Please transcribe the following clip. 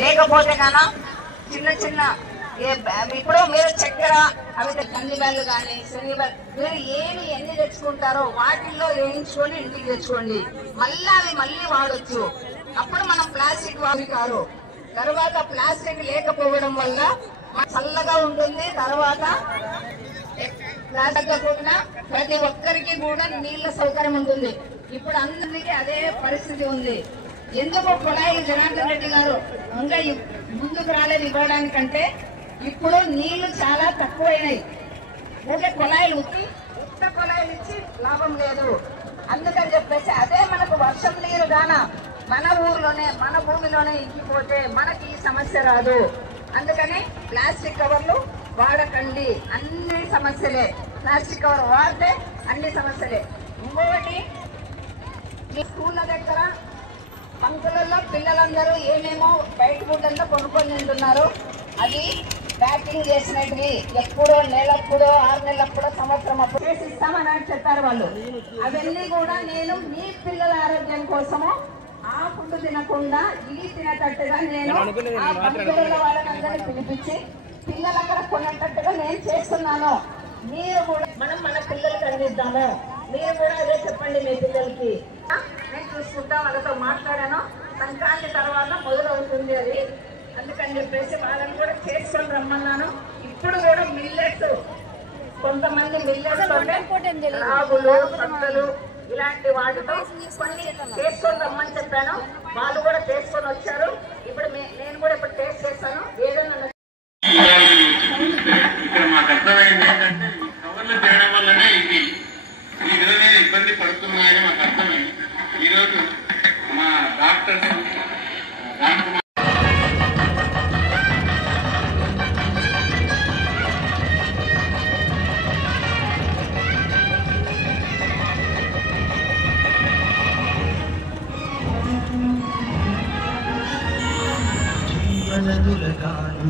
లేకపోతే గాన చిన్న చిన్న ఇప్పుడు మీరు చక్కెర అవి కంది బ్యాళ్ళు కానీ శనగబ్యాళ్ళు మీరు ఎన్ని తెచ్చుకుంటారో వాటిల్లో వేయించుకొని ఇంటికి తెచ్చుకోండి. అవి మళ్ళీ వాడొచ్చు. అప్పుడు మనం ప్లాస్టిక్ కాదు. తర్వాత ప్లాస్టిక్ లేకపోవడం వల్ల చల్లగా ఉంటుంది. తర్వాత ప్లాస్టిక్ కూడా ప్రతి ఒక్కరికి కూడా నీళ్ల సౌకర్యం ఉంటుంది. ఇప్పుడు అందరికీ అదే పరిస్థితి ఉంది. ఎందుకు కుళాయి జనార్దన్ రెడ్డి గారు ఇంకా ముందుకు రాలేదు ఇవ్వడానికంటే ఇప్పుడు నీళ్లు చాలా తక్కువైనాయి. ఊరికే కుళాయిలు ఉత్త కుళాయిలు ఇచ్చి లాభం లేదు. అందుకని చెప్పేసి అదే మనకు వర్షం నీరు గాన మన ఊర్లోనే మన భూమిలోనే ఇంకిపోతే మనకి ఈ సమస్య రాదు. అందుకని ప్లాస్టిక్ కవర్లు వాడకండి. అన్ని సమస్యలే. ప్లాస్టిక్ కవర్ వాడితే అన్ని సమస్యలే. ఇంకొకటి స్కూళ్ళ దగ్గర పంకులలో పిల్లలందరూ ఏమేమో బయట గుడ్డల్లో కొనుక్కొని తింటున్నారు. అది ప్యాకింగ్ చేసినవి ఎప్పుడో నెలప్పుడో 6 నెలలప్పుడో సంవత్సరం అప్పుడు చేసి ఇస్తామని చెప్పారు వాళ్ళు. అవన్నీ కూడా నేను మీ పిల్లల ఆరోగ్యం కోసము ఆ ఫుడ్ తినకుండా ఇది తినేటట్టుగా నేను ఆ పంకులలో వాళ్ళనందరినీ పిలిపించి పిల్లలు అక్కడ కొనేటట్టుగా నేను చేస్తున్నాను. మీరు కూడా మన పిల్లలకి అందిద్దాము. మీరు కూడా అదే చెప్పండి మీ పిల్లలకి. నేను చూసుకుంటా వాళ్ళతో మాట్లాడాను. సంక్రాంతి తర్వాత మొదలవుతుంది అది. అందుకని చెప్పేసి వాళ్ళని కూడా చేసుకొని రమ్మన్నాను. ఇప్పుడు కూడా మిల్లెట్స్ కొంతమంది మిల్లెట్స్ రాగులు సత్తలు ఇలాంటి వాటితో కొన్ని చేసుకొని రమ్మని చెప్పాను. వాళ్ళు కూడా చేసుకొని వచ్చారు. ఇప్పుడు నేను కూడా ఇప్పుడు టేస్ట్ చేస్తాను. ఏదైనా మాకు అర్థమైంది ఏంటంటే ఈ కవర్లు చేయడం వల్లనే ఈ విధంగా ఇబ్బంది పడుతున్నాయని మాకు అర్థమైంది. ఈరోజు మా డాక్టర్స్ రామ్కుమార్ జీవనదుల గాలి